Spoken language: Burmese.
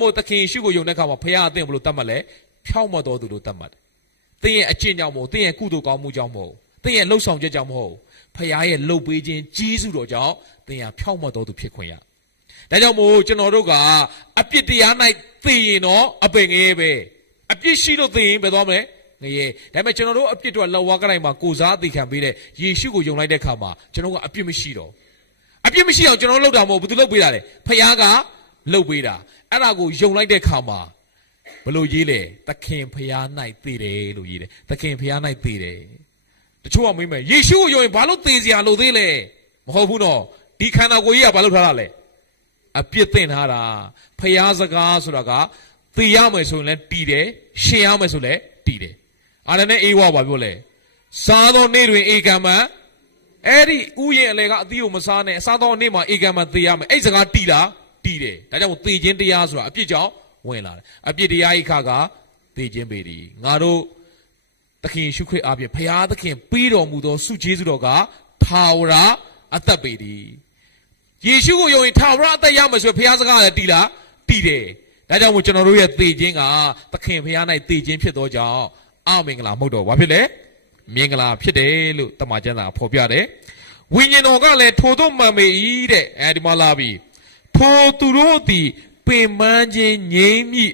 မို့သခင်ယေရှုကိုယုံတဲ့အခါမှာဖခင်အသင်ဘလို့တတ်မှတ်လဲဖြောင့်မတ်တော်သူလို့တတ်မှတ်တယ်သင်ရဲ့အကျင့်ကြောင့်မဟုတ်သင်ရဲ့ကုသိုလ်ကောင်းမှုကြောင့်မဟုတ်သင်ရဲ့လှုပ်ဆောင်ချက်ကြောင့်မဟုတ်ဖခင်ရဲ့လှုပ်ပေးခြင်းကြီးစုတော်ကြောင့်သင်ဟာဖြောင့်မတ်တော်သူဖြစ်ခွင့်ရဒါကြောင့်မို့ကျွန်တော်တို့ကအပြစ်တရား၌သိရင်တော့အပင်ငယ်ပဲအပြစ်ရှိလို့သိရင်ပဲသွားမယ်ငရဲဒါပေမဲ့ကျွန်တော်တို့အပြစ်တော့လက်ဝါးကတိုင်းမှာကိုစားအသိခံပေးတဲ့ယေရှုကိုယုံလိုက်တဲ့အခါမှာကျွန်တော်ကအပြစ်မရှိတော့အပြစ်မရှိအောင်ကျွန်တော်လှုပ်တာမဟုတ်ဘူးသူလှုပ်ပေးတာလေဖခင်ကလှုပ်ပေးတာအဲ့ဒါကိုယုံလိုက်တဲ့အခါမှာဘယ်လိုရေးလဲသခင်ဖခင်၌သိတယ်လို့ရေးတယ်သခင်ဖခင်၌သိတယ်တချို့ကမေးမယ်ယေရှုကိုယုံရင်ဘာလို့သိစရာလိုသေးလဲမဟုတ်ဘူးနော်ဒီခန္ဓာကိုယ်ကြီးကဘာလို့ထားတာလဲအပြစ်သင့်ထားတာဖခင်စကားဆိုတာကသိရမယ်ဆိုရင်လည်းတည်တယ်ရှင်ရမယ်ဆိုလည်းတည်တယ်အားနဲ့အေးဝါဘာပြောလဲစားသောနေ့တွင်ဧကံမအဲ့ဒီဥယျာဉ်အလေကအသီးကိုမစားနဲ့စားသောနေ့မှာဧကံမသိရမယ်အဲ့စကားတည်လားတည်တယ်ဒါကြောင့်သေခြင်းတရားဆိုတာအပြစ်ကြောင့်ဝင်လာတယ်အပြစ်တရားဤခါကသေခြင်းပေသည်ငါတို့သခင်ရှုခရစ်အပြင်ဖခင်သခင်ပြီးတော်မူသောဆုကျေးဇူးတော်ကထာဝရအသက်ပေသည်ယေရှုကိုယုံရင်ထာဝရအသက်ရမယ်ဆိုဖခင်စကားလည်းတည်လားတည်တယ်ဒါကြောင့်မို့ကျွန်တော်တို့ရဲ့သေခြင်းကသခင်ဖခင်၌သေခြင်းဖြစ်သောကြောင့်အမင်္ဂလာမဟုတ်တော့ဘာဖြစ်လဲမင်္ဂလာဖြစ်တယ်လို့တမန်ကျမ်းစာဖော်ပြတယ်ဝိညာဉ်တော်ကလည်းထိုသို့မှန်ပေ၏တဲ့အဲဒီမှာလာပြီထိုသူတို့သည်ပင်ပန်းခြင်းငြိမ်းမိ